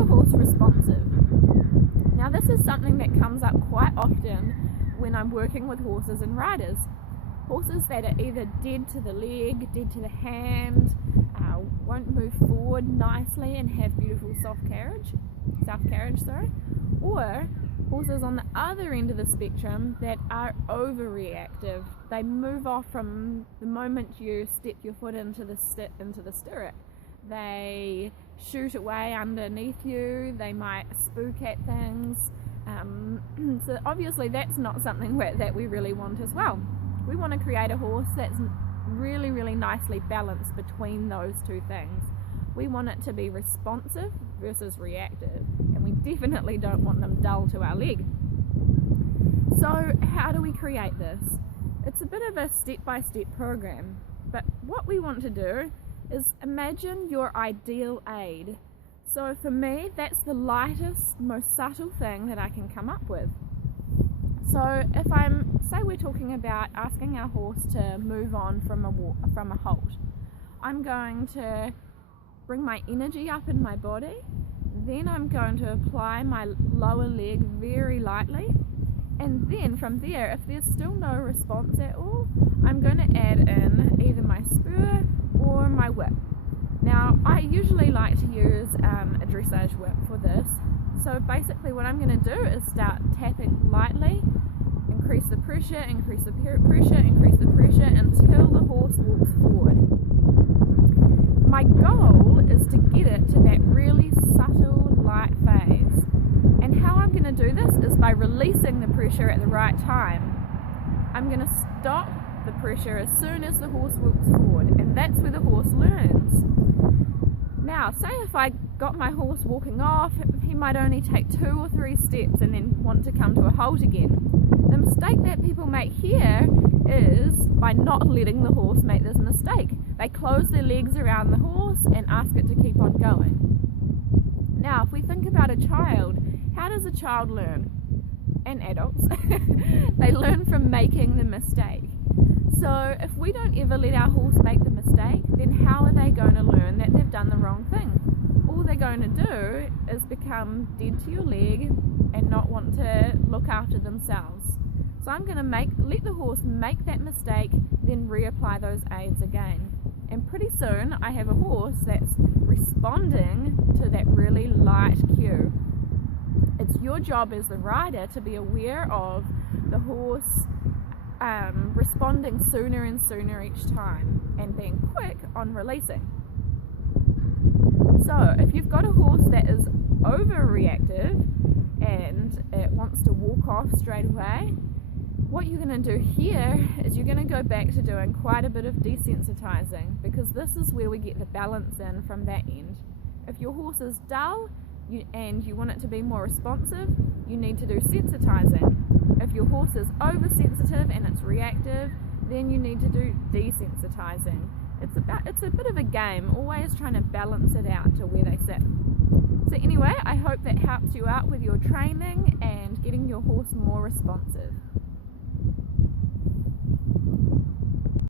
your horse responsive? Now this is something that comes up quite often when I'm working with horses and riders. Horses that are either dead to the leg, dead to the hand, won't move forward nicely and have beautiful soft carriage, or horses on the other end of the spectrum that are overreactive. They move off from the moment you step your foot into the stirrup. They shoot away underneath you, they might spook at things. So obviously that's not something that we really want as well. We want to create a horse that's really, really nicely balanced between those two things. We want it to be responsive versus reactive, and we definitely don't want them dull to our leg. So how do we create this? It's a bit of a step-by-step program, but what we want to do is imagine your ideal aid. So for me, that's the lightest, most subtle thing that I can come up with. So if say we're talking about asking our horse to move on from a halt, I'm going to bring my energy up in my body, then I'm going to apply my lower leg very lightly, and then from there, if there's still no response at all, I'm going to add in either my spur or my whip. Now I usually like to use a dressage whip for this. So basically what I'm going to do is start tapping lightly, increase the pressure, increase the pressure until the horse walks forward. My goal is to get it to that really subtle light phase. And how I'm going to do this is by releasing the pressure at the right time. I'm going to stop the pressure as soon as the horse walks forward, and that's where the horse learns. Now, say if I got my horse walking off, he might only take 2 or 3 steps and then want to come to a halt again. The mistake that people make here is by not letting the horse make this mistake. They close their legs around the horse and ask it to keep on going. Now, if we think about a child, how does a child learn? And adults. They learn from making the mistake. So if we don't ever let our horse make the mistake, then how are they going to learn that they've done the wrong thing? All they're going to do is become dead to your leg and not want to look after themselves. So I'm going to let the horse make that mistake, then reapply those aids again. And pretty soon I have a horse that's responding to that really light cue. It's your job as the rider to be aware of the horse responding sooner and sooner each time and being quick on releasing. So if you've got a horse that is overreactive and it wants to walk off straight away, what you're going to do here is you're going to go back to doing quite a bit of desensitizing, because this is where we get the balance in from that end. If your horse is dull and you want it to be more responsive, you need to do sensitizing. If your horse is oversensitive and it's reactive, then you need to do desensitizing. It's a bit of a game, always trying to balance it out to where they sit. So anyway, I hope that helps you out with your training and getting your horse more responsive.